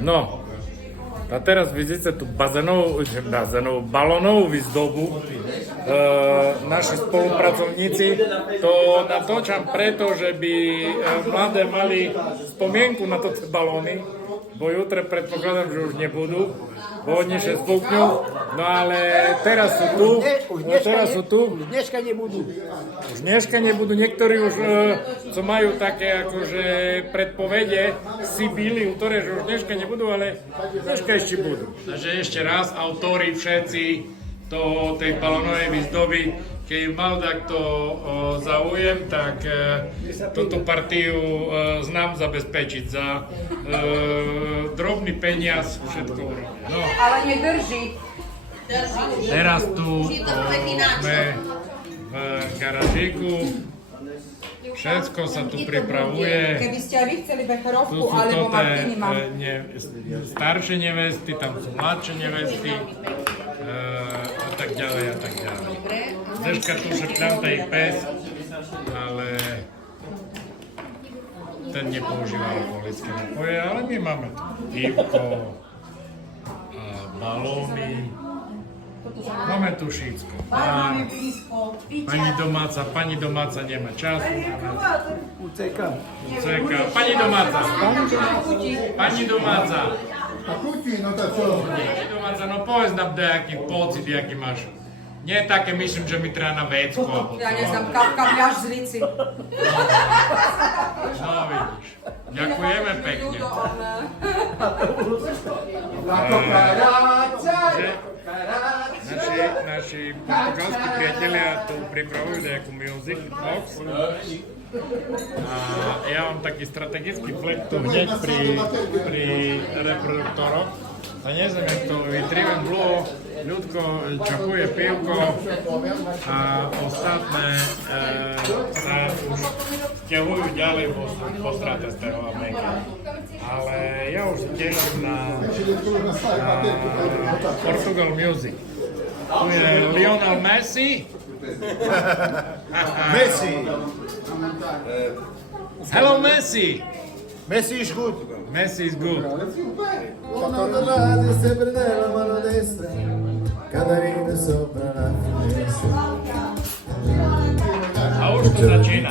No, a teraz vidíte tú balónovú výzdobu. Naši spolupracovníci to natóčam preto, že by mladé mali spomienku na to balóny, bo jutre predpokladám, že už nebudú, bo oni še spukňu, no ale teraz sú tu. Už dneska nebudú. Už dneska nebudú, niektorí už co majú také akože predpovede, si byli, ktoré že už dneska nebudú, ale dneska ešte budú. Takže ešte raz, autori všetci tej balónovej výzdoby, keď mal takto záujem, tak túto partiu znám zabezpečiť za drobný peniaz, všetko urobím. No. Ale nedrží. Teraz tu sme v garážiku, všetko sa tu pripravuje. Keby ste aj vy chceli becherovku, Tu sú alebo toto martini mám. staršie nevesty, tam sú mladšie nevesty a tak ďalej a tak ďalej. Dneška tu šeptám tej pes, ale ten nepoužíva alkoholické napoje, ale my máme tu pivko a balóny. Máme tu všetko. Pani domáca nemá čas. Ucekam. Pani domáca. Pani domáca. No tak čo? Pani domáca, no povedz nám nejaký pocit, aký máš. Nie také, myslím, že mi treba na vecku. Ja neznám, kapľaš z lici. No vidíš. Ďakujeme pekne. Naši portugalskí priatelia tu pripravujú nejakú music box. A ja mám taký strategický flek tu hneď pri reproduktoroch. A neviem, jak to vytrivem dlho, ľudko čapuje pivko a ostatné sa už ťahujú ďalej po strate z toho Ameriky. Ale ja už sa teším na Portugal Music. Tu je Lionel Messi. Messi! Hello Messi! Messi is good. Messi is good. Una donna sempre nella mano destra, Catarina sopra la finestra. A už to začína.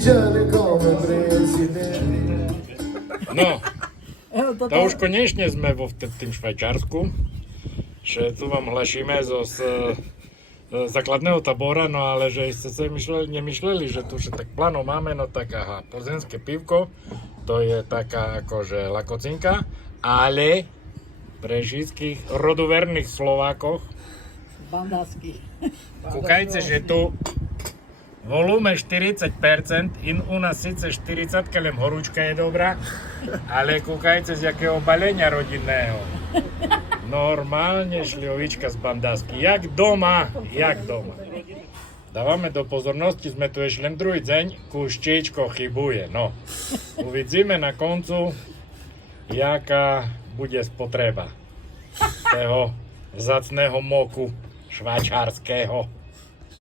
Brillare come presidente. No, to už konečne sme v tým Švajčiarsku, že tu vám hlašíme z základného tabora, no ale že ste sa nemysleli, že tu tak plano máme, no tak aha, plzeňské pivko, to je taká akože lakocinka, ale pre všetkých rodoverných Slovákoch Bandavský. kúkajte, že tu volume 40%, u nás síce 40, len horúčka je dobrá, ale kúkajte z jakého balenia rodinného. Normálne šľovička z bandasky, jak doma. Dávame do pozornosti, sme tu ešte len druhý deň, kuščičko chybuje, no. Uvidíme na koncu, jaká bude spotreba toho vzácného moku švajčiarskeho.